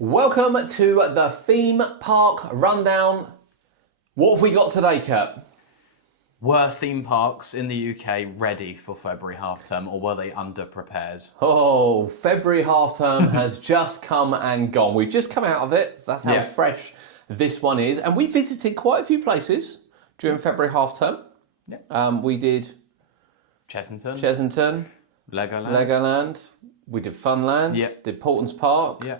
Welcome to the theme park rundown. What have we got today, Kurt? Were theme parks in the UK ready for February half term, or were they underprepared? Oh, February half term has just come and gone. We've just come out of it. That's how fresh this one is. And we visited quite a few places during February half term. Yeah. We did Chessington, Legoland. We did Funland, did Portons Park. Yeah.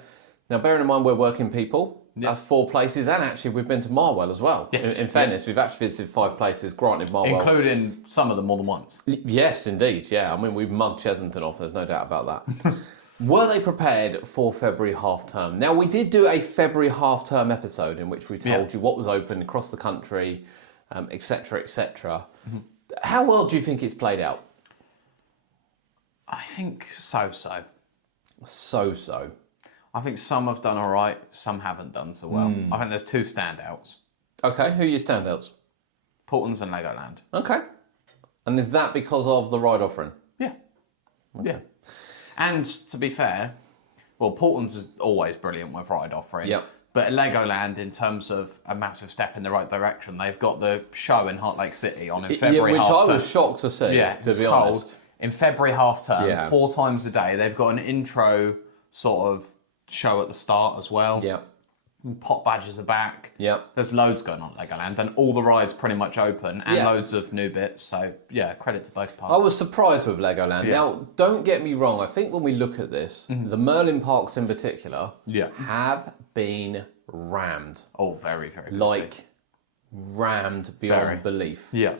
Now, bearing in mind we're working people, that's 4 places, and actually we've been to Marwell as well. Yes. In fairness, we've actually visited 5 places, granted Marwell. Including some of them more than once. Yes, indeed, yeah. I mean, we've mugged Chessington off, there's no doubt about that. Were they prepared for February half term? Now, we did do a February half term episode in which we told you what was open across the country, etc., etc. How well do you think it's played out? I think so-so. So-so. I think some have done all right, some haven't done so well. I think there's 2 standouts. Okay, who are your standouts? Portons and Legoland. Okay. And is that because of the ride offering? Yeah. Okay. Yeah. And to be fair, well, Portons is always brilliant with ride offering. Yep. But at Legoland, in terms of a massive step in the right direction, they've got the show in Heart Lake City on in February which half I term. was shocked to see, to be cold. honest. In February half term, 4 times a day, they've got an intro sort of show at the start as well. Yeah. Pop badges are back. Yeah. There's loads going on at Legoland, and all the rides pretty much open, and loads of new bits. So yeah, credit to both parks. I was surprised with Legoland. Yeah. Now, don't get me wrong. I think when we look at this, the Merlin parks in particular have been rammed. Oh, very, very busy. Like, rammed beyond belief. Yeah.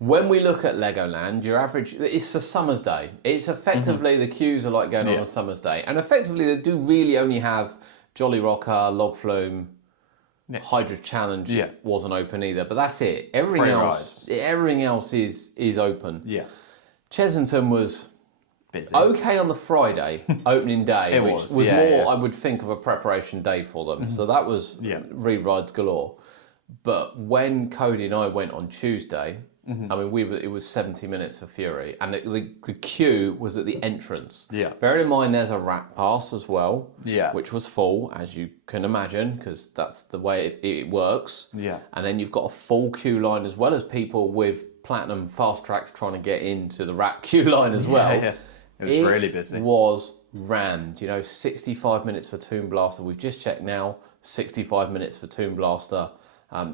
When we look at Legoland, your average, it's a summer's day. It's effectively, the queues are like going on a summer's day. And effectively, they do really only have Jolly Rocker, Log Flume, Hydra Challenge wasn't open either. But that's it. Everything else is open. Yeah. Chessington was busy. okay on the Friday, opening day, which was more, yeah. I would think, of a preparation day for them. So that was re-rides galore. But when Cody and I went on Tuesday, I mean, it was 70 minutes for Fury, and the queue was at the entrance. Yeah. Bearing in mind there's a rat pass as well, which was full, as you can imagine, because that's the way it works. Yeah. And then you've got a full queue line, as well as people with Platinum Fast Tracks trying to get into the rat queue line as well. Yeah. It was really busy. It was rammed. 65 minutes for Toon Blaster. We've just checked now, 65 minutes for Toon Blaster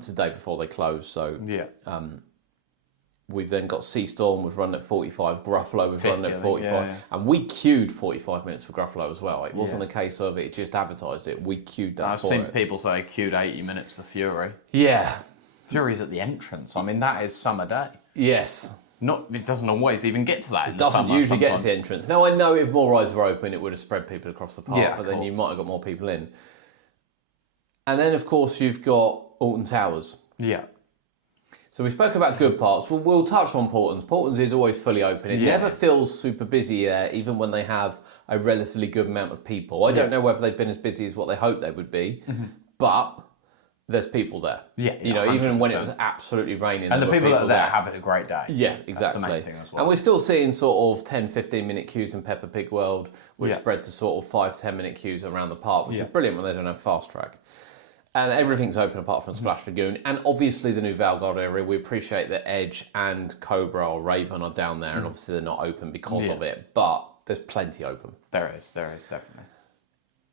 today before they close. So we've then got Sea Storm was running at 45, Gruffalo was running at 45, and we queued 45 minutes for Gruffalo as well. It wasn't a case of it just advertised it. We queued that. I've seen people say queued 80 minutes for Fury. Yeah. Fury's at the entrance. I mean, that is summer day. Yes. It doesn't always even get to that in the Doesn't summer. usually get to the entrance. Now, I know if more rides were open, it would have spread people across the park, Yeah, but then you might have got more people in. And then, of course, you've got Alton Towers. Yeah. So we spoke about good parts. We'll touch on Portons. Portons is always fully open. It never feels super busy there, even when they have a relatively good amount of people. I don't know whether they've been as busy as what they hoped they would be, but there's people there. Yeah, even when it 100%. was absolutely raining. And the people that are there there having a great day. Yeah, exactly. That's the main thing as well. And we're still seeing sort of 10, 15-minute queues in Peppa Pig World, which spread to sort of 5, 10-minute queues around the park, which is brilliant when they don't have fast track. And everything's open apart from Splash Lagoon. And obviously the new Valgard area, we appreciate that Edge and Cobra or Raven are down there, and obviously they're not open because of it. But there's plenty open. There is definitely.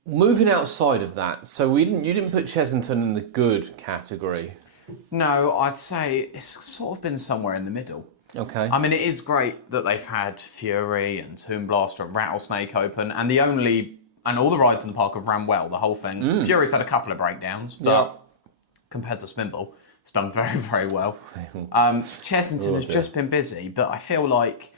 Moving outside of that, so you didn't put Chessington in the good category. No, I'd say it's sort of been somewhere in the middle. Okay. I mean, it is great that they've had Fury and Toon Blaster and Rattlesnake open, and all the rides in the park have ran well, the whole thing. Fury's had a couple of breakdowns, but compared to Spinball, it's done very, very well. Chessington has just been busy, but I feel like,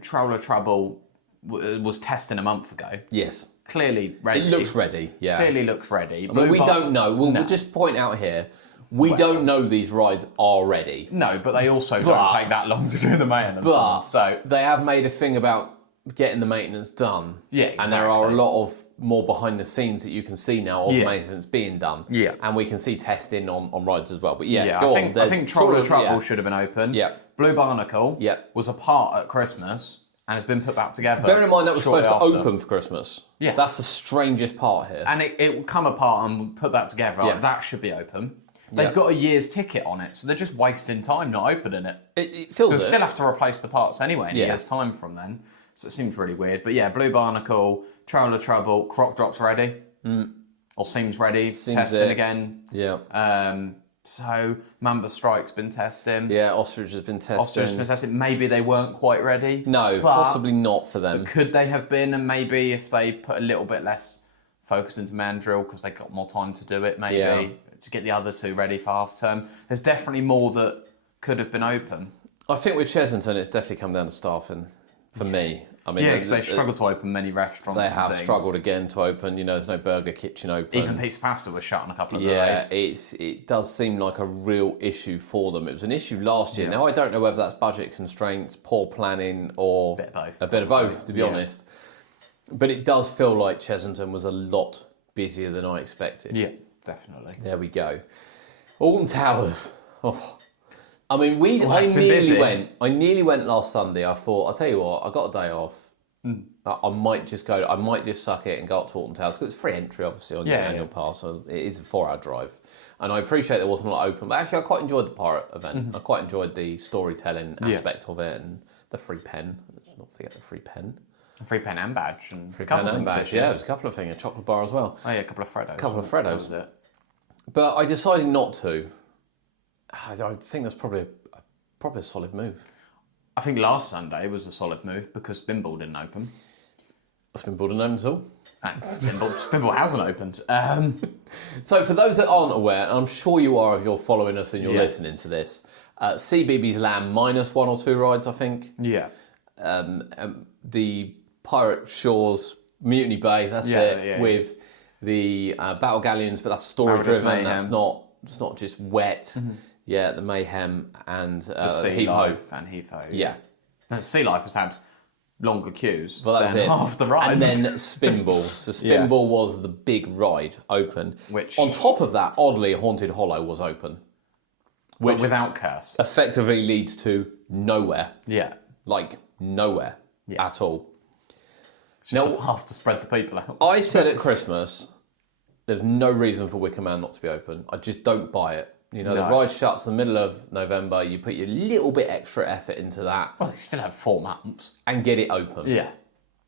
Troller Trouble was testing a month ago. Yes. Clearly ready. It looks ready, yeah. Clearly looks ready. But we don't know. We'll just point out here, we don't know these rides are ready. No, but they also don't take that long to do the maintenance. But they have made a thing about getting the maintenance done. Yeah, exactly. And there are a lot of more behind the scenes that you can see now of maintenance being done. Yeah. And we can see testing on rides as well. But I think Troller Trouble should have been open. Yeah. Blue Barnacle Yeah. was apart at Christmas and it's been put back together. Bear in mind that was shortly supposed to after. open for Christmas. Yeah. That's the strangest part here. And it will come apart and put back together. Yeah. That should be open. They've got a year's ticket on it, so they're just wasting time not opening it. It feels They'll it. still have to replace the parts anyway in a Yeah. year's time from then. So it seems really weird. But yeah, Blue Barnacle, Trail of Trouble, Croc Drop's ready. Or seems ready. Testing it. again. Yeah. So Mamba Strike's been testing. Yeah, Ostrich has been testing. Ostrich has been testing. Maybe they weren't quite ready. No, but possibly not for them. could they have been? And maybe if they put a little bit less focus into Mandrill because they got more time to do it, maybe Yeah. to get the other two ready for half term. There's definitely more that could have been open. I think with Chesington, it's definitely come down to staffing for me. I mean, Yeah, because they've struggled to open many restaurants. They and have things. struggled again to open. You know, there's no Burger Kitchen open. Even Pizza Pasta was shut on a couple of Yeah, days. it does seem like a real issue for them. It was an issue last year. Now I don't know whether that's budget constraints, poor planning, or Bit of both, a bit of both, to be Yeah. honest. But it does feel like Chesington was a lot busier than I expected. Yeah, definitely. There we go. Alton Towers. Oh. I mean, I it's been busy. nearly went last Sunday. I thought, I'll tell you what, I got a day off. I might just go. I might just suck it and go up to Alton Towers because it's free entry, obviously, on your annual pass. So it is a 4-hour drive, and I appreciate there wasn't a lot open. But actually, I quite enjoyed the pirate event. I quite enjoyed the storytelling aspect of it and the free pen. Let's not forget the free pen. A free pen and badge. And Free pen and badge. Yeah, it was a couple of things. A chocolate bar as well. Oh yeah, a couple of Freddos. That was it. But I decided not to. I think that's probably a solid move. I think last Sunday was a solid move because Spinball didn't open. Spinball didn't open at all. And Spinball hasn't opened. So for those that aren't aware, and I'm sure you are if you're following us and you're Yeah. listening to this, CBBS Lamb minus 1 or 2 rides, I think. Yeah. The Pirate Shores Mutiny Bay, that's Yeah, it, yeah, with the Battle Galleons, but that's story driven. Mayhem. That's not just wet. Yeah, the Mayhem and Sea Heave Ho. Life and Heave Ho. Yeah. And Sea Life has had longer queues Well, that was than it. half the rides. And then Spinball. So Spinball was the big ride open. Which- on top of that, oddly, Haunted Hollow was open, But without curse. effectively leads to nowhere, Yeah. like nowhere at all. It's just a path to spread the people out. I said at Christmas, there's no reason for Wicker Man not to be open. I just don't buy it. You know, the No. ride shuts the middle of November. You put your little bit extra effort into that Well, they still have 4 months. and get it open. Yeah.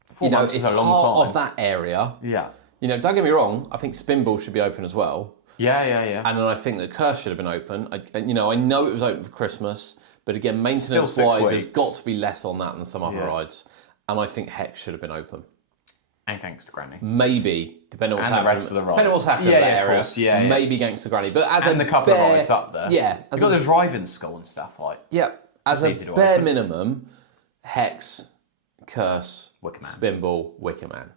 4 You know, months it's is a long part time. of that area. Yeah. You know, don't get me wrong. I think Spinball should be open as well. Yeah. And then I think that Curse should have been open. I know it was open for Christmas, but again, maintenance-wise, 6 there's weeks. got to be less on that than some other Yeah. rides. And I think Hex should have been open. And thanks to Granny. Maybe, depending on what's And the happening. rest of the Depending on ride. what's happening Yeah, in that yeah, of area. course, yeah, yeah. Maybe Gangster Granny. But as And a the couple bare, of rides up there. Yeah. You've got the driving school and stuff like. Yeah. As easy a to bare open. minimum, Hex, Curse, Wicker Man. Spinball, Wicker Man.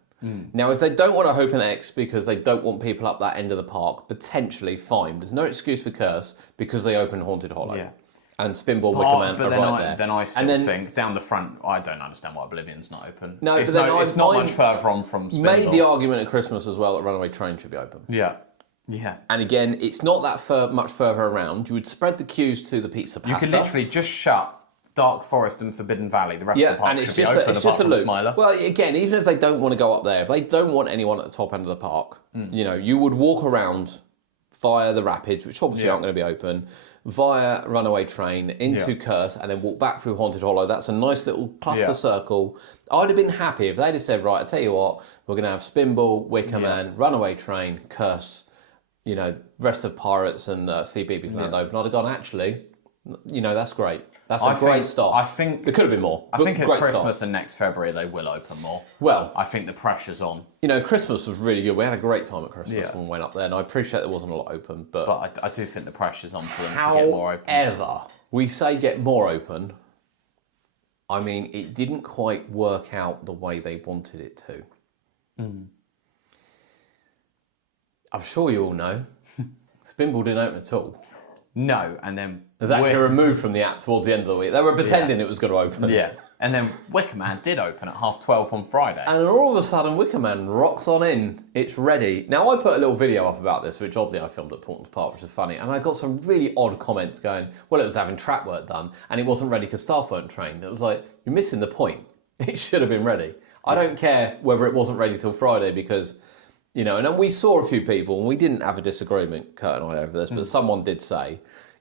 Now, if they don't want to open X because they don't want people up that end of the park, potentially fine. There's no excuse for Curse because they opened Haunted Hollow. Yeah. And Spinball, Wicker Man But are then, right there. I still And then think down the front, I don't understand why Oblivion's not open. No, it's, but then it's not much further on from Spinball. made the argument at Christmas as well that Runaway Train should be open. Yeah. Yeah. And again, it's not that much further around. You would spread the queues to the Pizza Pasta. You could literally just shut Dark Forest and Forbidden Valley. The rest of Yeah, the park and it's should be just open it's just a apart loop. from Smiler. Well, again, even if they don't want to go up there, if they don't want anyone at the top end of the park, you know, you would walk around via the Rapids, which obviously aren't going to be open, via Runaway Train into Curse, and then walk back through Haunted Hollow. That's a nice little cluster circle. I'd have been happy if they'd have said, right, I tell you what, we're going to have Spinball, Wicker Man, Runaway Train, Curse, you know, rest of Pirates and CBBS Land open. I'd have gone, actually, you know, that's great. That's a great start. I think There could have been more. I think at great Christmas start. and next February they will open more. Well, I think the pressure's on. you know, Christmas was really good. We had a great time at Christmas Yeah. when we went up there, and I appreciate there wasn't a lot open. But But I do think the pressure's on for them to get more open. however, we say get more open. I mean, it didn't quite work out the way they wanted it to. I'm sure you all know. Spinball didn't open at all. No, and then It was actually removed from the app towards the end of the week. They were pretending it was going to open. yeah, and then Wicker Man did open at 12:30 on Friday. And then all of a sudden, Wicker Man rocks on in. It's ready. Now, I put a little video up about this, which oddly I filmed at Portland's Park, which is funny. And I got some really odd comments going, well, it was having track work done, and it wasn't ready because staff weren't trained. It was like, you're missing the point. It should have been ready. I don't care whether it wasn't ready till Friday because, and then we saw a few people and we didn't have a disagreement, Kurt and I, over this, but someone did say,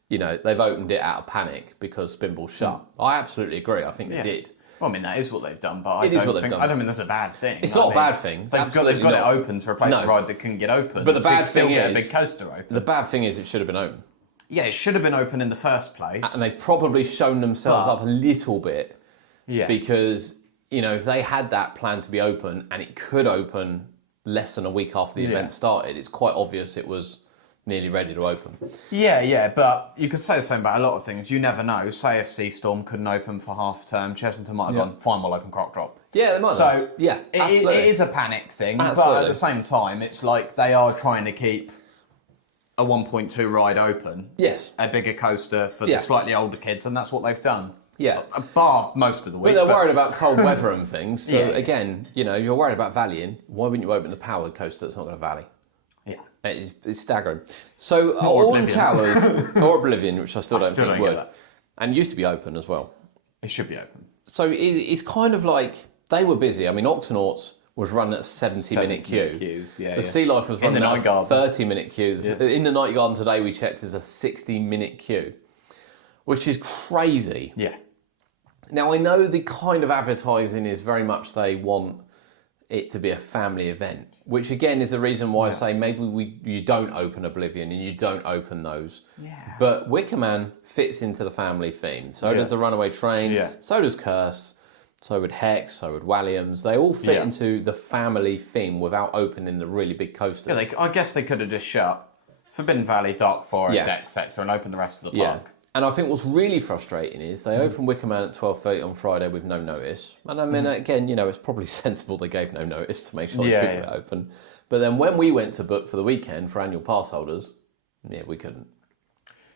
they've opened it out of panic because Spinball's shut. I absolutely agree. I think they did. Well, I mean, that is what they've done, but I don't think that's a bad thing. It's not a bad thing. They've got it open to replace the ride that couldn't get open. But the bad thing is, a big coaster open. The bad thing is it should have been open. Yeah, it should have been open in the first place. And they've probably shown themselves up a little bit. Yeah. Because, if they had that plan to be open and it could open less than a week after the event started, it's quite obvious it was nearly ready to open. Yeah, but you could say the same about a lot of things. You never know. Say if Seastorm couldn't open for half term, Chessington might have gone, fine, we'll open Croc Drop. Yeah, they might have. Absolutely. It is a panic thing, Absolutely. but at the same time, it's like they are trying to keep a 1.2 ride open. Yes. A bigger coaster for the slightly older kids, and that's what they've done. Yeah. Bar most of the week. But they're worried about cold weather and things. So again, you're worried about valleying. Why wouldn't you open the powered coaster that's not going to valley? Yeah. It's staggering. So Alton Towers, or Oblivion, which I still don't think would. And used to be open as well. It should be open. So it's kind of like, they were busy. I mean, Octonauts was running at a 70-minute queue. The Sea Life was running at a 30-minute queue. In the Night Garden today, we checked, is a 60-minute queue, which is crazy. Yeah. Now, I know the kind of advertising is very much they want it to be a family event, which again is the reason why I say maybe you don't open Oblivion and you don't open those. Yeah. But Wicker Man fits into the family theme. So does the Runaway Train. Yeah. So does Curse. So would Hex. So would Walliams. They all fit into the family theme without opening the really big coasters. Yeah, I guess they could have just shut Forbidden Valley, Dark Forest, X Sector, and opened the rest of the park. And I think what's really frustrating is they opened Wicker Man at 12:30 on Friday with no notice. And I mean, again, it's probably sensible they gave no notice to make sure they could get it open. But then when we went to book for the weekend for annual pass holders, we couldn't.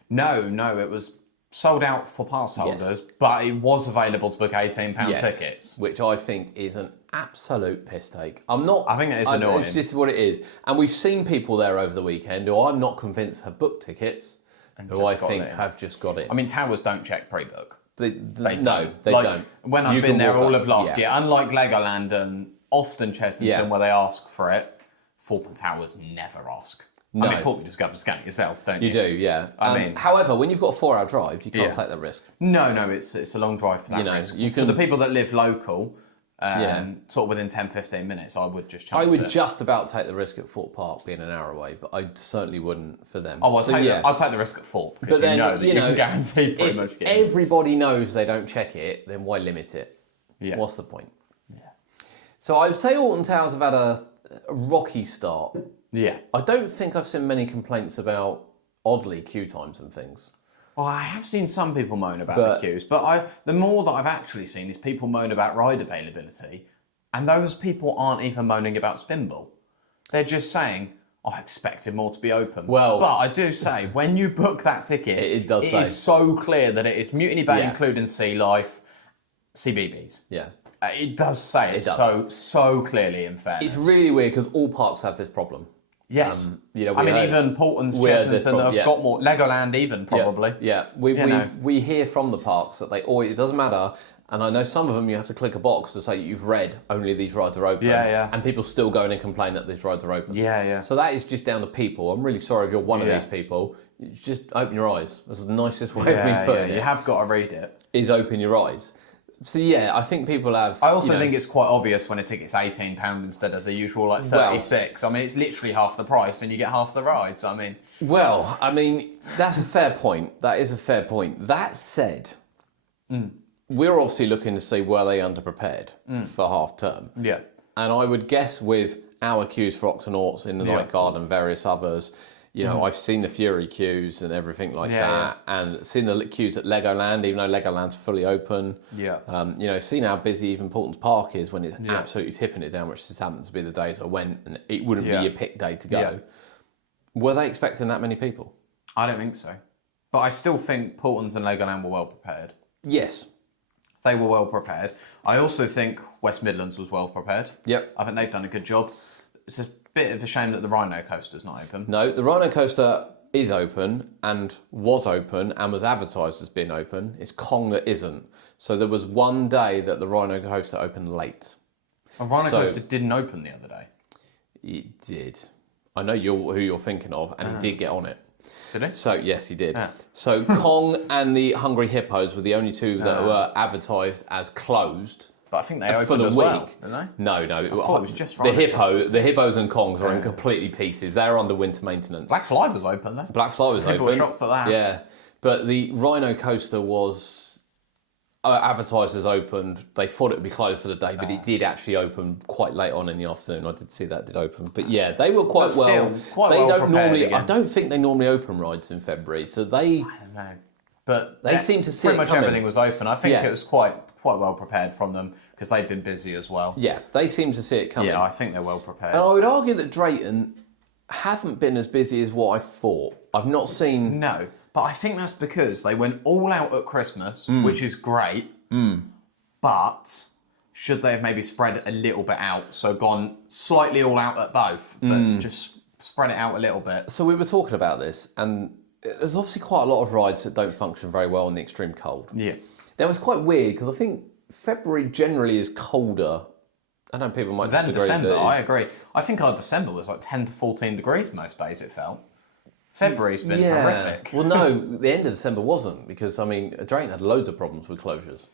No, it was sold out for pass holders, but it was available to book £18 tickets. Which I think is an absolute piss take. I think it is annoying. It's just what it is. And we've seen people there over the weekend who I'm not convinced have booked tickets, who I think have just got it. I mean, Towers don't check pre-book. They don't. When I've been there all of last year, unlike Legoland and often Chessington where they ask for it, Thorpe Towers never ask. No. I mean, Thorpe you just go and scan it yourself, don't you? You do, yeah. I mean, however, when you've got a 4-hour drive, you can't take that risk. No, it's a long drive for that risk. For the people that live local, sort of within 10-15 minutes, I would just chance I would just about take the risk at Thorpe Park being an hour away, but I certainly wouldn't for them. Oh, I'll take the risk at Thorpe because you know that you can guarantee pretty much getting. If everybody knows they don't check it, then why limit it? Yeah. What's the point? Yeah. So I would say Alton Towers have had a rocky start. Yeah. I don't think I've seen many complaints about oddly queue times and things. Well, I have seen some people moan about the queues, but the more that I've actually seen is people moan about ride availability, and those people aren't even moaning about Spinball. They're just saying, I expected more to be open. Well, but I do say, when you book that ticket, it is so clear that it is Mutiny Bay, including Sea Life, CBeebies. Yeah. It does say it so clearly, in fairness. It's really weird because all parks have this problem. Yes. Even Portland's, Chessington have got more. Legoland even, probably. Yeah. We hear from the parks that they always, it doesn't matter, and I know some of them you have to click a box to say you've read only these rides are open. And people still go in and complain that these rides are open. So that is just down to people. I'm really sorry if you're one of these people. Just open your eyes. That's the nicest way of me putting it. You have got to read it. Is open your eyes. So I think people have. I also think it's quite obvious when a ticket's £18 instead of the usual 36. I mean, it's literally half the price, and you get half the rides. I mean, that's a fair point. That is a fair point. That said, we're obviously looking to see were they underprepared for half term. Yeah, and I would guess with our queues for Octonauts in the Night Guard and various others. I've seen the Fury queues and everything like that, and seen the queues at Legoland, even though Legoland's fully open. Seen how busy even Portland's Park is when it's absolutely tipping it down, which just happened to be the days I went, and it wouldn't be your pick day to go. Yeah. Were they expecting that many people? I don't think so. But I still think Portland's and Legoland were well prepared. Yes. They were well prepared. I also think West Midlands was well prepared. Yep. I think they've done a good job. It's a bit of a shame that the Rhino Coaster's not open. No, the Rhino Coaster, is open and was open and was advertised as being open. It's Kong that isn't. So there was one day that the Rhino Coaster opened late. A Rhino Coaster didn't open the other day. It did. I know who you're thinking of, and he did get on it. Did he? So yes, he did. So Kong and the Hungry Hippos were the only two that were advertised as closed. But I think they opened for the as week. well, didn't they? No. I thought it was just the Rhino the hippos and Kongs are in completely pieces. They're under winter maintenance. Black Fly was open though. Black Fly was People open. were shocked at that. Yeah, but the Rhino Coaster was advertised as opened. They thought it would be closed for the day, but it did actually open quite late on in the afternoon. I did see that it did open, but yeah, they were quite But still, well. quite they well don't prepared normally. again. I don't think they normally open rides in February, so they. I don't know. But They seem to see pretty it much coming. everything was open. I think Yeah. it was quite well prepared from them because they've been busy as well. Yeah, they seem to see it coming. Yeah, I think they're well prepared. And I would argue that Drayton haven't been as busy as what I thought. I've not seen. No, but I think that's because they went all out at Christmas, which is great. But should they have maybe spread it a little bit out? So gone slightly all out at both, but just spread it out a little bit. So we were talking about this, and there's obviously quite a lot of rides that don't function very well in the extreme cold. Yeah. Now it's quite weird because I think February generally is colder. I know people might Then disagree. December, that I it's- agree. I think our December was like 10 to 14 degrees most days, it felt. February's been Yeah. horrific. Well, no, the end of December wasn't because I mean Drayton had loads of problems with closures.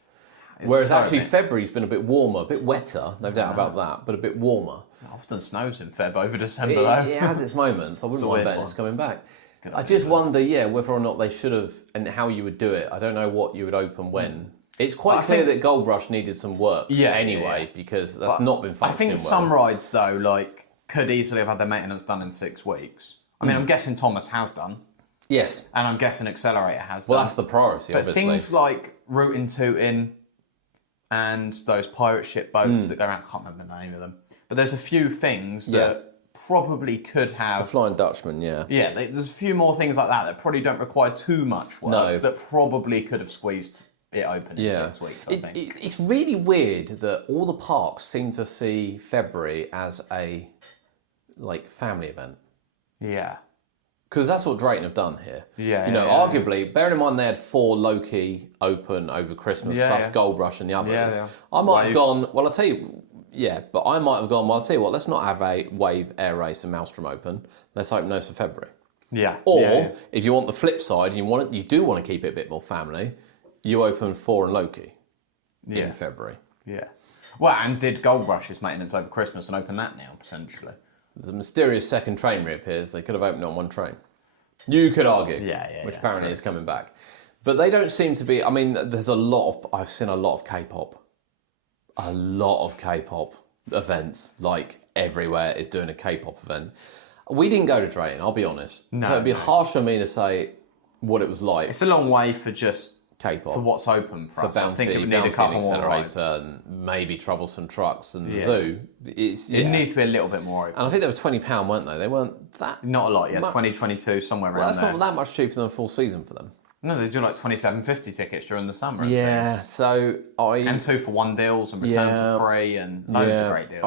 Whereas so actually big. February's been a bit warmer, a bit wetter, no doubt about that, but a bit warmer. It often snows in Feb over December It, though. it has its moments. I wouldn't a mind weird betting one. it's coming back. Good I idea, just though. wonder, whether or not they should have and how you would do it. I don't know what you would open when. It's quite I clear think- that Gold Rush needed some work anyway because that's not been I functioning think well. some rides though, like, could easily have had their maintenance done in 6 weeks. I mean, I'm guessing Thomas has done, Yes. and I'm guessing Accelerator has Well, done. that's the priority, But obviously. things like Rootin' Tootin' and those pirate ship boats that go around, I can't remember the name of them. But there's a few things that probably could have. Flying Dutchman, yeah. Yeah, there's a few more things like that that probably don't require too much work. No. That probably could have squeezed it open in 6 weeks, I think. It's really weird that all the parks seem to see February as a family event. Yeah. Because that's what Drayton have done here. Yeah, You know, yeah, arguably, bearing in mind they had 4 Loki open over Christmas, Yeah, plus yeah. Gold Rush and the others. Yeah, yeah. I might have Wave. gone, well, I'll tell you, but I might have gone, well, I'll tell you what, let's not have a Wave, Air Race and Maelstrom open. Let's open those for February. Yeah. Or, yeah, yeah. if you want the flip side, you do want to keep it a bit more family, you open 4 and Loki in February. Yeah. Well, and did Gold Rush's maintenance over Christmas and open that now, potentially? There's a mysterious second train reappears. They could have opened it on one train. You could argue. Yeah, Which yeah, apparently true. is coming back. But they don't seem to be. I mean, I've seen a lot of K-pop. A lot of K-pop events. Like everywhere is doing a K-pop event. We didn't go to Drayton, I'll be honest. No, so it'd be no. harsh on me to say what it was like. It's a long way for just K-pop. for what's open for us. I Bouncy, think it would need a Bouncy couple and more rides. Accelerator and maybe Troublesome Trucks and the Yeah. Zoo. It It needs to be a little bit more open. and I think they were £20, weren't they? They weren't that. Not a lot, yeah. Much. 2022, somewhere Well, around that's there. not that much cheaper than a full season for them. No, they do like 27.50 tickets during the summer. And Yeah, things. so I And 2 for 1 deals and return Yeah. for free and loads of great deals.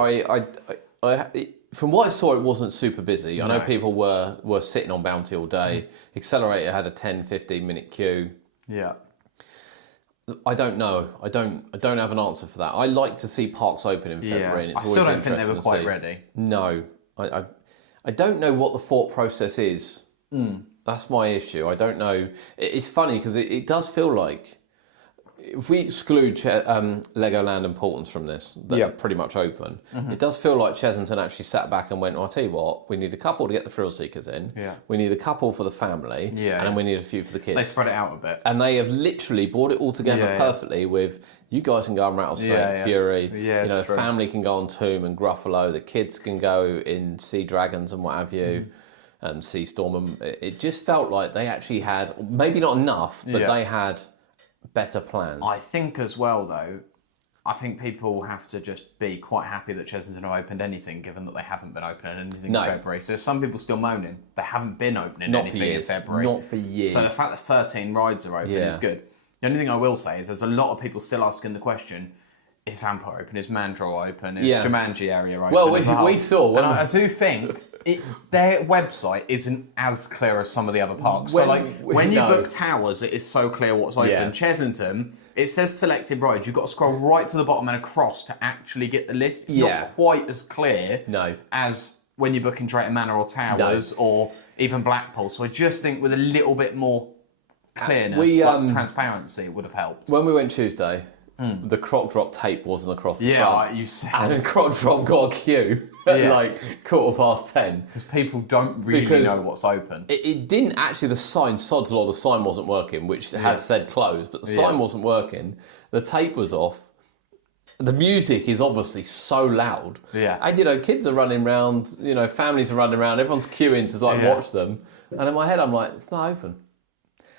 I from what I saw, it wasn't super busy. I know No. people were sitting on Bounty all day. Accelerator had a 10-15 minute queue. Yeah. I don't know. I don't have an answer for that. I like to see parks open in February, and it's I always still don't think they interesting were to quite see. ready. No, I don't know what the thought process is. Mm. That's my issue. I don't know. It's funny because it does feel like if we exclude Legoland and Portons from this, that Yeah. are pretty much open. Mm-hmm. It does feel like Chesington actually sat back and went, "I'll tell you what, we need a couple to get the thrill seekers in. Yeah. We need a couple for the family. Yeah, And then yeah. we need a few for the kids." They spread it out a bit. And they have literally brought it all together Yeah, yeah. perfectly with you guys can go on Rattlesnake, Yeah, yeah. Fury, Yeah, you know, it's true. family can go on Tomb and Gruffalo, the kids can go in Sea Dragons and what have you, Sea Storm. And it just felt like they actually had, maybe not enough, but Yeah. they had better plans. I think as well, though, I think people have to just be quite happy that Chesington have opened anything, given that they haven't been opening anything No. in February. So there's some people still moaning they haven't been opening Not for anything years. in February. Not for years. So the fact that 13 rides are open Yeah. is good. The only thing I will say is there's a lot of people still asking the question, is Vampire open? Is Mandrill open? Is Yeah. Jumanji area open? Well, as a we whole? saw, And wasn't I do think Their website isn't as clear as some of the other parks. When you book Towers, it is so clear what's open. Yeah. Chessington, it says selected rides. You've got to scroll right to the bottom and across to actually get the list. It's not quite as clear as when you're booking Drayton Manor or Towers or even Blackpool. So I just think with a little bit more clearness, transparency, it would have helped. When we went Tuesday, the Croc Drop tape wasn't across the front. You said. And the Croc Drop got a queue at like 10:15. Because people don't really know what's open. It didn't actually, the sign, sods law, the sign wasn't working, which has said closed, but the sign wasn't working. The tape was off. The music is obviously so loud. Yeah. And, kids are running around, families are running around, everyone's queuing to watch them. And in my head, I'm like, it's not open.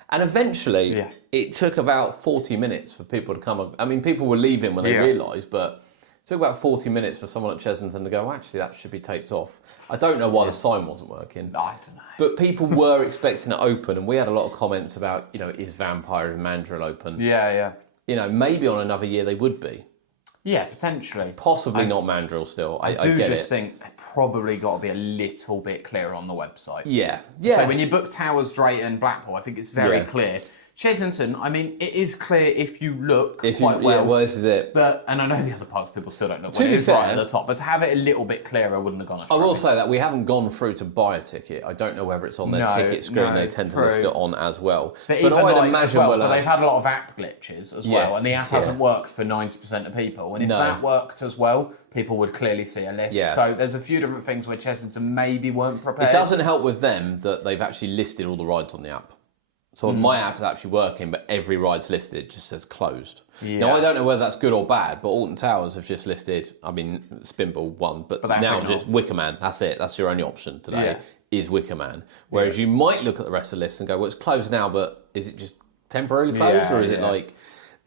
And eventually, it took about 40 minutes for people to come. I mean, people were leaving when they realised, but it took about 40 minutes for someone at Chessington to go, actually, that should be taped off. I don't know why the sign wasn't working. I don't know. But people were expecting it open, and we had a lot of comments about, is Vampire and Mandrill open? Yeah. Maybe on another year they would be. Yeah, potentially. Possibly not Mandrill still. I get it. Think they probably got to be a little bit clearer on the website. Yeah. So when you book Towers, Drayton, Blackpool, I think it's very clear. Chessington, I mean, it is clear if you look quite well. Yeah, well, this is it. And I know the other parts people still don't look when it is right at the top, but to have it a little bit clearer wouldn't have gone astray. I will say that we haven't gone through to buy a ticket. I don't know whether it's on their ticket screen. They tend to list it on as well. But I'd imagine they've had a lot of app glitches as well, and the app hasn't worked for 90% of people. And if that worked as well, people would clearly see a list. Yeah. So there's a few different things where Chessington maybe weren't prepared. It doesn't help with them that they've actually listed all the rides on the app. So my app is actually working, but every ride's listed, it just says closed. Yeah. Now, I don't know whether that's good or bad, but Alton Towers have just listed, Spinball one, but now just Wickerman. That's it. That's your only option today, is Wickerman. Whereas you might look at the rest of the list and go, well, it's closed now, but is it just temporarily closed, or is it like...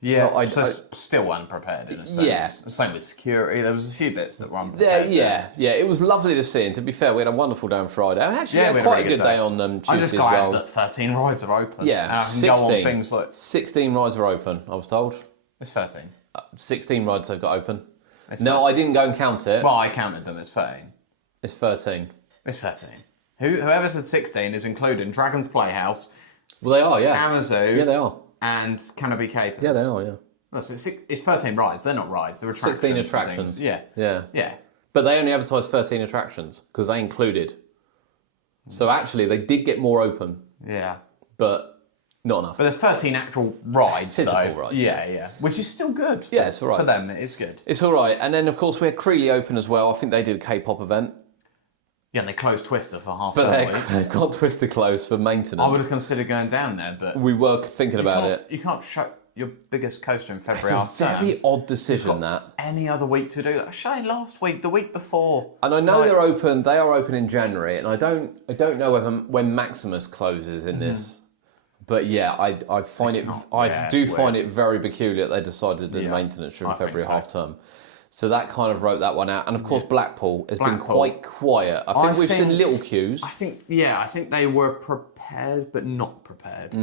Yeah, so still unprepared in a sense. Yeah. Same with security. There was a few bits that were unprepared. Yeah. It was lovely to see. And to be fair, we had a wonderful day on Friday. Actually, we had quite a good day on Tuesday I'm just glad that 13 rides are open. Yeah, and I can go on things like... 16 rides are open, I was told. It's 13. 16 rides they've got open. No, I didn't go and count it. Well, I counted them. It's 13. It's 13. It's 13. Whoever said 16 is including Dragon's Playhouse. Well, they are, yeah. Amazoo. Yeah, they are. And Canopy Capers. Yeah, they are, yeah. No, so it's 13 rides. They're not rides. They're attractions. 16 attractions. Yeah. But they only advertised 13 attractions because they included. So actually, they did get more open. Yeah. But not enough. But there's 13 actual rides, Physical rides. Yeah. Which is still good. Yeah, it's all right. For them, it is good. It's all right. And then, of course, we had Creeley open as well. I think they did a K-pop event. Yeah, and they closed Twister for half But the week. they've got Twister closed for maintenance. I would have considered going down there, but... We were thinking about it. You can't shut your biggest coaster in February It's a very odd decision, that. Any other week to do that? Shut last week, the week before. And I know they're open. They are open in January, and I don't know when Maximus closes in this. But yeah, I find find it very peculiar that they decided to do maintenance during February half term. So that kind of wrote that one out. And of course, Blackpool has been quite quiet. I think we've seen little queues. I think they were prepared, but not prepared.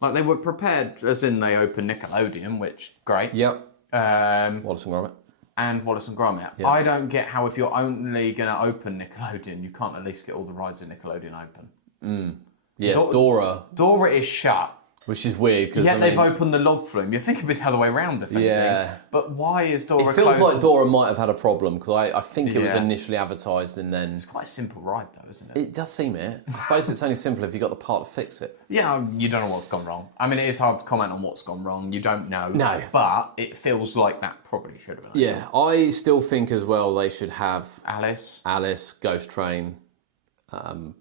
Like they were prepared, as in they opened Nickelodeon, which great. Yep. Wallace and Gromit. And Wallace and Gromit. Yep. I don't get how if you're only going to open Nickelodeon, you can't at least get all the rides in Nickelodeon open. Yes, Dora. Dora is shut. Which is weird because they've opened the log flume. You're thinking it's the other way around, if anything. Yeah. But why is Dora closed? It feels like Dora might have had a problem because I think it was initially advertised and then... It's quite a simple ride though, isn't it? It does seem it. I suppose it's only simple if you've got the part to fix it. Yeah, you don't know what's gone wrong. I mean, it is hard to comment on what's gone wrong. You don't know. No. But it feels like that probably should have been. Yeah, I still think as well they should have... Alice, Ghost Train,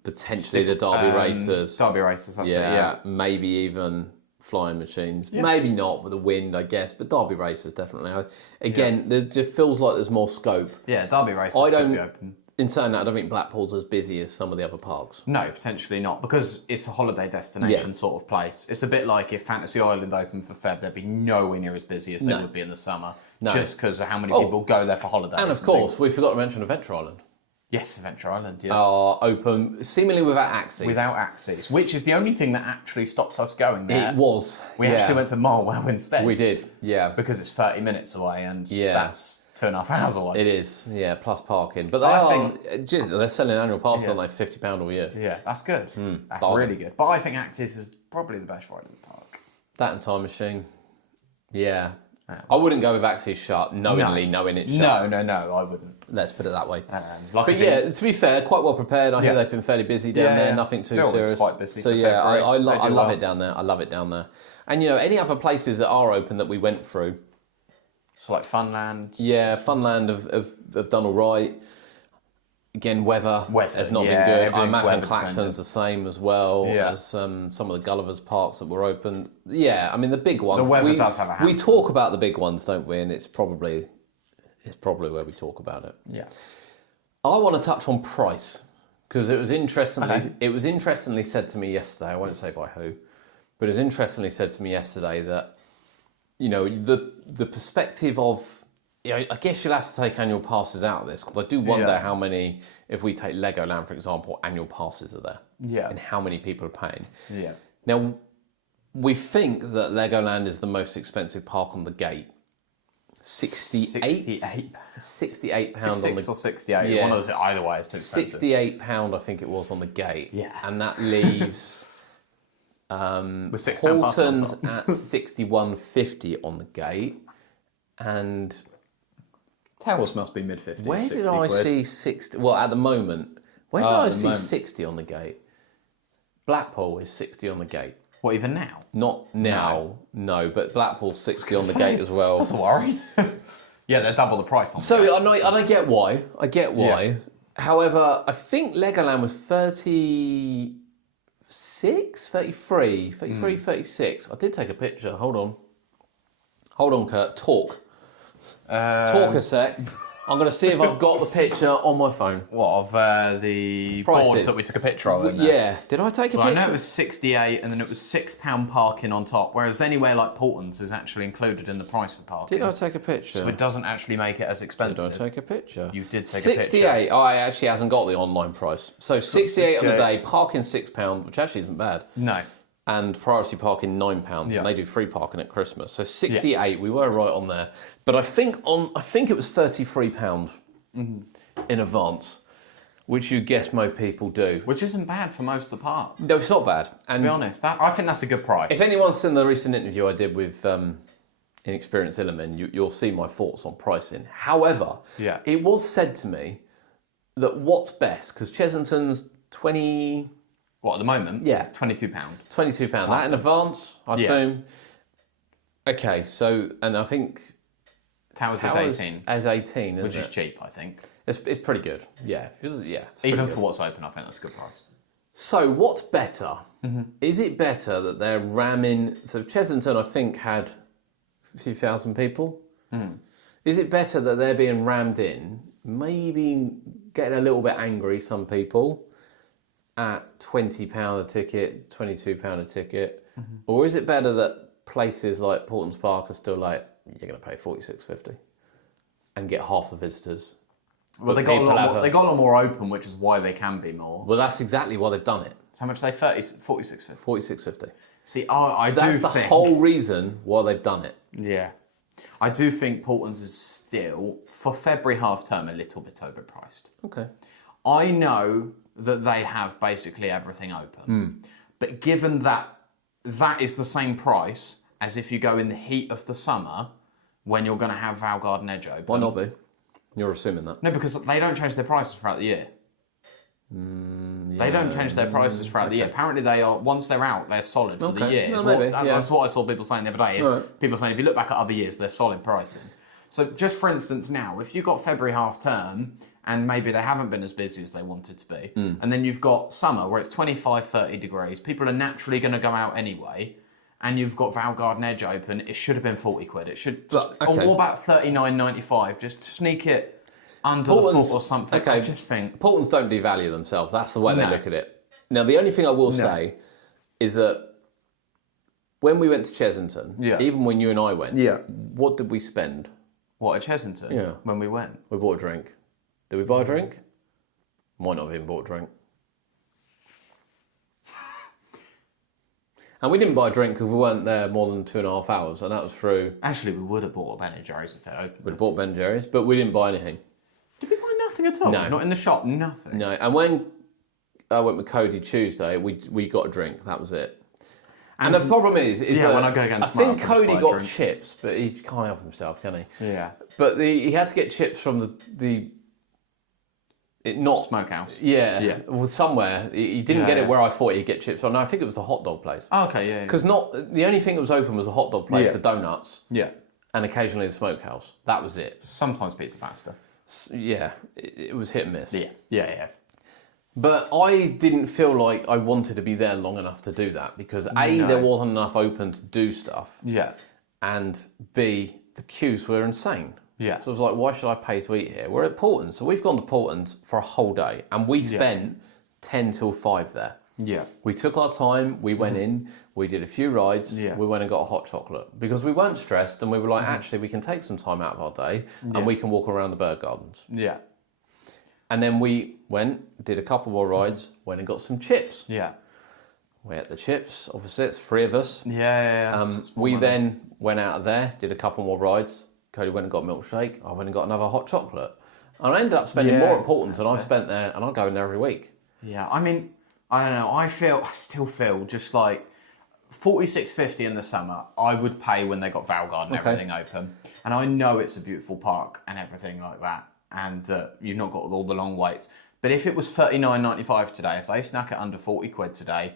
potentially the Derby Racers. Derby Racers, that's it, yeah. Maybe even... Flying Machines, maybe not with the wind, I guess, but Derby Racers definitely. Again, there just feels like there's more scope. Yeah, Derby Racers could be open. In saying that, I don't think Blackpool's as busy as some of the other parks. No, potentially not, because it's a holiday destination sort of place. It's a bit like if Fantasy Island opened for Feb, they'd be nowhere near as busy as they would be in the summer, just because of how many people go there for holidays. And of course, we forgot to mention Adventure Island. Yes, Adventure Island, are open seemingly without axes. Without axes, which is the only thing that actually stopped us going there. It was. We actually went to Marwell instead. We did, yeah. Because it's 30 minutes away, and that's 2.5 hours away. It is, yeah, plus parking. But they're selling annual passes on like £50 all year. Yeah, that's good. That's bargain. really good. But I think Actis is probably the best ride in the park. That and Time Machine. Yeah. I wouldn't go with Axis shut, knowing it's shut. No, I wouldn't. Let's put it that way. But yeah, to be fair, quite well prepared. I hear they've been fairly busy down there, nothing too serious. Quite busy so yeah, I love it down there. I love it down there. And any other places that are open that we went through? So like Funland. Yeah, Funland have done all right. Again, weather has not been good. I imagine Claxton's the same as well as some of the Gulliver's parks that were open. Yeah, I mean the big ones. The weather does have a hand. We talk about the big ones, don't we? And it's probably where we talk about it. Yeah. I want to touch on price because it was interestingly said to me yesterday. I won't say by who, but it was interestingly said to me yesterday that the perspective of. I guess you'll have to take annual passes out of this because I do wonder how many, if we take Legoland for example, annual passes are there. Yeah. And how many people are paying. Yeah. Now, we think that Legoland is the most expensive park on the gate. 68 pounds on the 66 or 68. Yes. One of those, either way, it's too expensive. £68, I think it was, on the gate. Yeah. And that leaves with Paulton's at £61.50 on the gate. And Towers must be mid-50s. where did I see 60? Well, at the moment, where did I see 60 on the gate? Blackpool is 60 on the gate. What, even now? Not now, no, but Blackpool's 60 on the gate as well. That's a worry. Yeah, they're double the price on So I get why. Yeah. However, I think Legoland was 36, 33, 36. I did take a picture. Hold on, Kurt. Talk a sec. I'm going to see if I've got the picture on my phone. What, of the Prices. board that we took a picture of? Yeah. Did I take a picture? I know it was 68 and then it was £6 parking on top, whereas anywhere like Portland's is actually included in the price for parking. Did I take a picture? So it doesn't actually make it as expensive. Did I take a picture? You did take 68. a picture. 68. Oh, it actually hasn't got the online price. So 68 on the day, parking £6, which actually isn't bad. No. And priority parking £9, Yeah. and they do free parking at Christmas. So 68, we were right on there. But I think it was £33 in advance, which you guess most people do. Which isn't bad for most of the park. No, it's not bad. And To be honest, I think that's a good price. if anyone's seen the recent interview I did with Inexperienced Illiman, you'll see my thoughts on pricing. However, it was said to me that what's best, because Chessington's 20... What, at the moment? Yeah. £22. £22. That in advance, I assume. Okay, so, and I think Towers is 18. As 18, isn't Which it? is cheap, I think. It's pretty good. Yeah. It's Even pretty for good. what's open, I think that's a good price. So, what's better? Is it better that they're ramming... So, Chessington, I think, had a few thousand people. Is it better that they're being rammed in, maybe getting a little bit angry, some people, at £20 a ticket, £22 a ticket? Or is it better that places like Portland's Park are still like, you're going to pay $46.50 and get half the visitors? Well, they got a lot more open, which is why they can be more. Well, that's exactly why they've done it. How much are they? $46.50. $46.50. See, That's the whole reason why they've done it. Yeah. I do think Portland's is still, for February half term, a little bit overpriced. Okay. I know that they have basically everything open. But given that that is the same price as if you go in the heat of the summer when you're going to have Val Garden Edge open. Why not be? You're assuming that. No, because they don't change their prices throughout the year. They don't change their prices throughout the year. Apparently they are, once they're out, they're solid for the year. That's what I saw people saying the other day. Right. People saying if you look back at other years, they're solid pricing. So just for instance now, if you've got February half term, and maybe they haven't been as busy as they wanted to be, and then you've got summer where it's 25, 30 degrees, people are naturally going to go out anyway, and you've got Val Garden Edge open, it should have been 40 quid. It should just, or about 39.95, just sneak it under the foot or something. Okay. I just think Portland's don't devalue themselves. That's the way they look at it. Now, the only thing I will say is that when we went to Chessington, even when you and I went, what did we spend? What, at Chessington? When we went? We bought a drink. Did we buy a drink? Might not have even bought a drink. And we didn't buy a drink because we weren't there more than 2.5 hours, and that was through. Actually, we would have bought a Ben & Jerry's if they opened. We'd bought Ben & Jerry's, but we didn't buy anything. Did we buy nothing at all? No. Not in the shop, nothing. No, and when I went with Cody Tuesday, we got a drink. That was it. And the problem is that when I go again I tomorrow, think I'll just Cody buy a got drink. chips, but he can't help himself, can he? Yeah. But he had to get chips from not Smokehouse. Yeah, Yeah. it was somewhere. He didn't get it where I thought he'd get chips from. No, I think it was the hot dog place. Oh, okay, yeah. Because the only thing that was open was the hot dog place, Yeah. the donuts, Yeah. and occasionally the smokehouse. That was it. Sometimes pizza pasta. Yeah, it was hit and miss. Yeah. Yeah, yeah. But I didn't feel like I wanted to be there long enough to do that because A, there wasn't enough open to do stuff, Yeah. and B, the queues were insane. Yeah. So I was like, why should I pay to eat here? We're at Portons, so we've gone to Portons for a whole day, and we spent 10 till 5 there. Yeah. We took our time, we went in, we did a few rides, Yeah. we went and got a hot chocolate because we weren't stressed and we were like, actually, we can take some time out of our day and we can walk around the bird gardens. Yeah. And then we went, did a couple more rides, went and got some chips. Yeah. We ate the chips, obviously, it's 3 of us. Yeah. We then went out of there, did a couple more rides. Cody went and got a milkshake, I went and got another hot chocolate. And I ended up spending more at Portons than I've spent there, and I go in there every week. Yeah, I mean, I don't know. I still feel just like $46.50 in the summer. I would pay when they got Val Garden and everything open, and I know it's a beautiful park and everything like that, and that you've not got all the long waits. But if it was $39.95 today, if they snuck it under 40 quid today,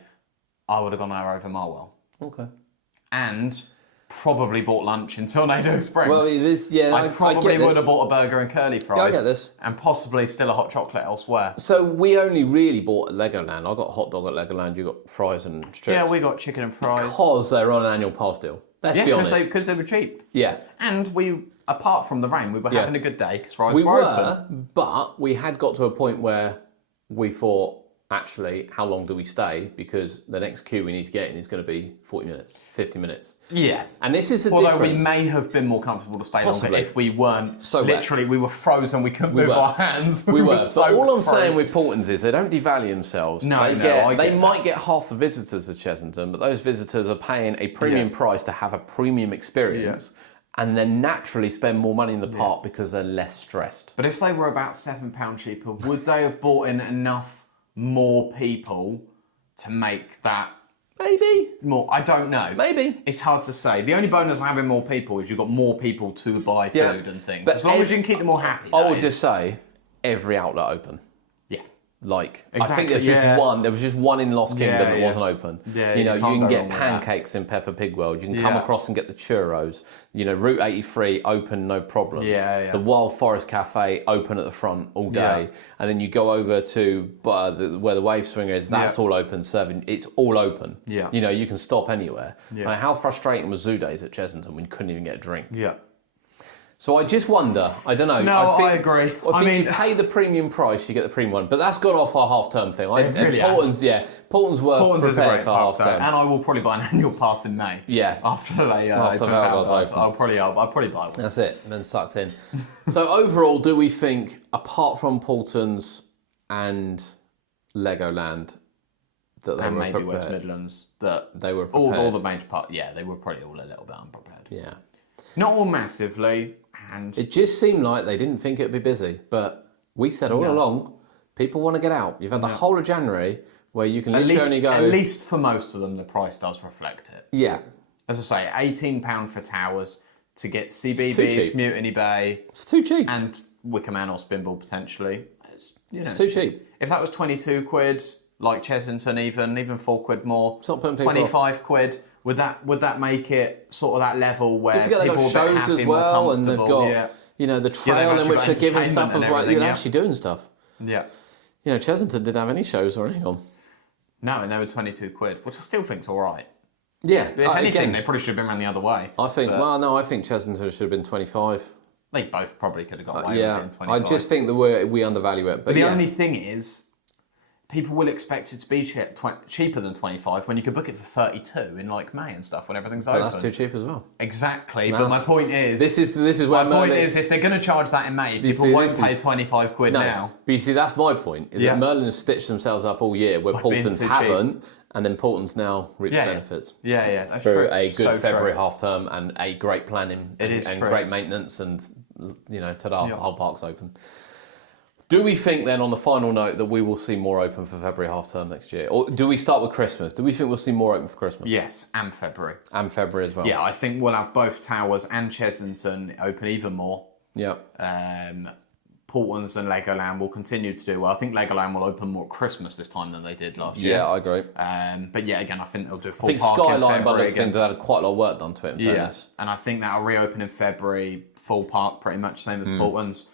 I would have gone there over Marwell. Okay. And probably bought lunch in Tornado Springs. Well, I probably get would this. have bought a burger and curly fries. I get this. And possibly still a hot chocolate elsewhere. So we only really bought at Legoland. I got a hot dog at Legoland, you got fries and strips. Yeah, we got chicken and fries. Because they're on an annual pass deal. Let's be honest. Because they were cheap. Yeah. And we, apart from the rain, we were having a good day because rides We were were, open. but we had got to a point where we thought, actually, how long do we stay? Because the next queue we need to get in is going to be 40 minutes, 50 minutes. Yeah. And this is the Although difference. we may have been more comfortable to stay Possibly. longer if we weren't. So literally, we were frozen. We couldn't move our hands. We were. so But all I'm frozen. saying with Portons is they don't devalue themselves. No, they no, get, I they get might that. get half the visitors to Chessington, but those visitors are paying a premium price to have a premium experience, and then naturally spend more money in the park because they're less stressed. But if they were about £7 cheaper, would they have brought in enough more people to make that Maybe. more? I don't know. Maybe. It's hard to say. The only bonus of having more people is you've got more people to buy food Yeah. and things. But As long as you can keep them all happy. I that would is. just say every outlet open. Yeah. Like, I Exactly, think there's just yeah. one. There was just one in Lost Kingdom that yeah. wasn't open. Yeah, you know, you you can't can go get wrong with that. pancakes in Peppa Pig World. You can come Yeah. across and get the churros. You know, Route 83 open, no problems. Yeah. The Wild Forest Cafe open at the front all day, Yeah. and then you go over to where the wave swinger is. That's all open, serving. It's all open. Yeah. You know, you can stop anywhere. Yeah. Like, how frustrating was Zoo Days at Chessington when you couldn't even get a drink? Yeah. So I just wonder. I don't know. No, I agree. I think you pay the premium price, you get the premium one. But that's gone off our half-term thing. It really has. Portons, Portons were Portons is a prepared great for park, though, half-term. and I will probably buy an annual pass in May. Yeah. After they After open Val Val Gard's Garden. open. I'll probably buy one. That's it. Then sucked in. So overall, do we think, apart from Portons and Legoland, that they And were maybe prepared? West Midlands, that They were all prepared. the major parts. Yeah, they were probably all a little bit unprepared. Yeah. Not all massively, and It just seemed like they didn't think it'd be busy. But we said all along, people want to get out. You've had the whole of January where you can literally only go. at least for most of them, the price does reflect it. Yeah. As I say, £18 for Towers to get It's too CBeebies, cheap. Mutiny Bay, It's too cheap. and Wicker Man or Spinball potentially. It's too cheap. If that was 22 quid, like Chessington, even 4 quid more, It's not putting people 25 quid. Would that make it sort of that level where You forget they've people got are a bit shows as happy, more well, and they've comfortable? got you know the trail in actually which got they're giving stuff entertainment of and like everything, you're yeah. actually doing stuff. Yeah. You know, Chessington didn't have any shows or anything on. No, and they were 22 quid, which I still think's all right. Yeah, But if anything, again, they probably should have been run the other way. I think. Well, no, I think Chessington should have been 25. They both probably could have got away with Yeah, it in 25. I just think that we undervalue it. But The yeah, only thing is, people will expect it to be cheaper than 25 when you could book it for 32 in like May and stuff when everything's open. But that's too cheap as well. Exactly, but my point is... This is where my point is, if they're going to charge that in May, people won't pay 25 quid now. But you see, that's my point, is that Merlin has stitched themselves up all year where Paultons haven't, and then Paultons now reap the benefits. Yeah, that's through true. a good February half term and a great planning and true. great maintenance and, ta-da, our park's open. Do we think then, on the final note, that we will see more open for February half term next year? Or do we start with Christmas? Do we think we'll see more open for Christmas? Yes, and February. And February as well? Yeah, I think we'll have both Towers and Chesington open even more. Yeah. Paultons and Legoland will continue to do well. I think Legoland will open more at Christmas this time than they did last year. Yeah, I agree. But yeah, again, I think they'll do a full I think park Skyline, in by February looks things, had quite a lot of work done to it, in fairness. And I think that'll reopen in February, full park, pretty much same as Paultons.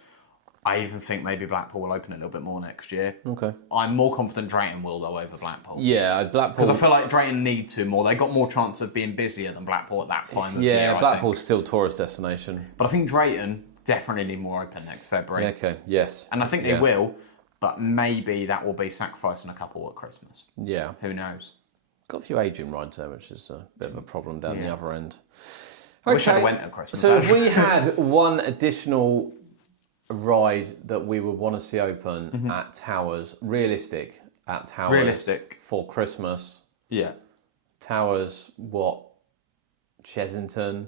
I even think maybe Blackpool will open a little bit more next year. Okay. I'm more confident Drayton will, though, over Blackpool. Yeah, Blackpool... Because I feel like Drayton need to more. They got more chance of being busier than Blackpool at that time of year, Yeah, Blackpool's still tourist destination. But I think Drayton definitely need more open next February. Okay, yes. And I think they will, but maybe that will be sacrificing a couple at Christmas. Yeah. Who knows? Got a few aging rides there, which is a bit of a problem down the other end. I wish I went at Christmas. So if we had one additional ride that we would want to see open at Towers, realistic for Christmas. Yeah. Towers, Chesington,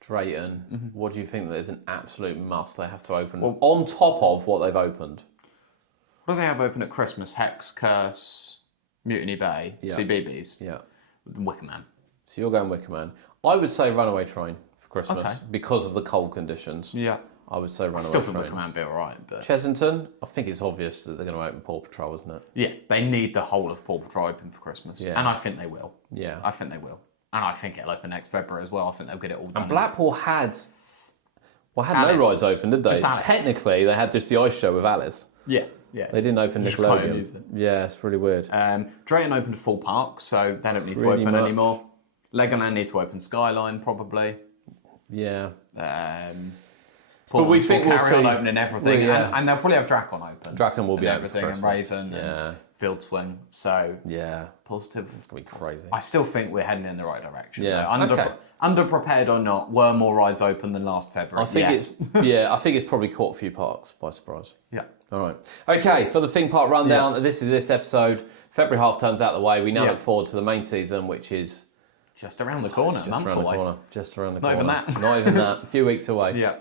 Drayton. What do you think that is an absolute must they have to open on top of what they've opened? What do they have open at Christmas? Hex, Curse, Mutiny Bay, CBeebies. Yeah. Wicker Man. So you're going Wicker Man. I would say Runaway Train for Christmas because of the cold conditions. Yeah. I would say Runaway Still Train. think Wicker Man be alright, but... Chesington, I think it's obvious that they're going to open Paw Patrol, isn't it? Yeah, they need the whole of Paw Patrol open for Christmas. Yeah. And I think they will. Yeah. I think they will. And I think it'll open next February as well. I think they'll get it all done. And Blackpool had no Alice. rides open, did they? Just Alice. Technically, they had just the ice show with Alice. Yeah. They didn't open Nickelodeon. Yeah, it's really weird. Drayton opened a full park, so they don't need to Pretty open much. anymore. Legoland need to open Skyline, probably. Yeah. But we think we'll carry on see. opening everything, Well, yeah. and they'll probably have Drakon open. Drakon will be and open for everything, and Christmas. Raven, Yeah. and Field Swing. So Yeah. positive. It's going to be crazy. I still think we're heading in the right direction. Yeah. Though. Underprepared or not, were more rides open than last February? I think yes. I think it's probably caught a few parks by surprise. Yeah. All right. Okay, for the theme park rundown, this is this episode. February half term's out of the way. We now look forward to the main season, which is just around the corner, just around the corner. Just around the Not corner. even that. Not even that. A few weeks away. Yeah.